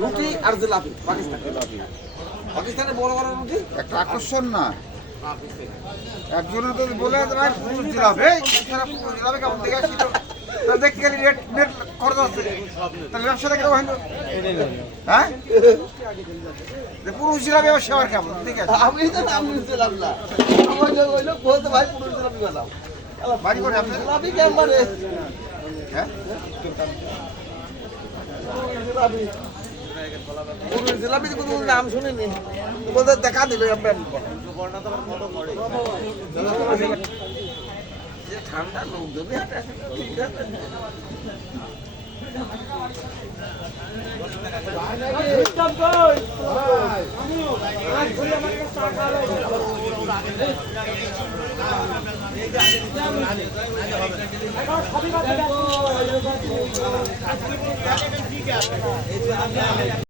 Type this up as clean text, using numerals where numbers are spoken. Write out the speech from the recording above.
রুটি আর জিলাপি পাকিস্তানে বড় বড় রুটি একটা আকর্ষণ না একজনে তো বলে ভাই পুরুষ জিলাপি পুরুষ জিলাপি কেমন দেখে আসি তো দেখতে গেলে নেট খরচ আছে তাহলে ব্যবসাটা কিরকম হলো হ্যাঁ পুরুষ জিলাপি আবার সেবার কেমন ঠিক আছে আমি তো নাম নিয়েছিলাম না ওই লোক বলতে ভাই পুরুষ জিলাপি বানাও বাড়ি করে আপনার জিলাপি কেমন মানে হ্যাঁ পুরুষ জিলাপি কোনো নাম শুনিনি বলতে দেখা দিল আপনার ঠান্ডা লোক যদি ঠিক আছে